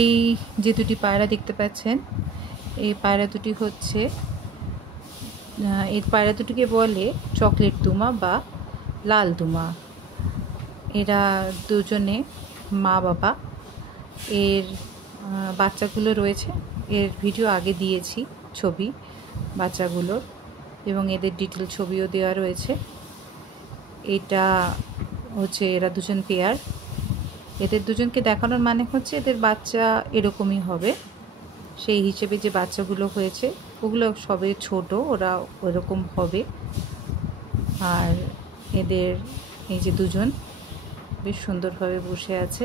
এই যে দুটি পায়রা দেখতে পাচ্ছেন, এই পায়রা দুটি হচ্ছে এই পায়রা দুটিকে বলে চকলেট দুমা বা লাল দুমা। এরা দুজনে মা বাবা। এর বাচ্চাগুলো রয়েছে, এর ভিডিও আগে দিয়েছি, ছবি বাচ্চাগুলোর, এবং এদের ডিটেল ছবিও দেওয়া রয়েছে। এটা হচ্ছে এরা দুজন পেয়ার। এদের দুজনকে দেখানোর মানে হচ্ছে এদের বাচ্চা এরকমই হবে, সেই হিসেবে যে বাচ্চাগুলো হয়েছে ওগুলো সবে ছোট, ওরা ওরকম হবে। আর এদের এই যে দুজন বেশ সুন্দরভাবে বসে আছে।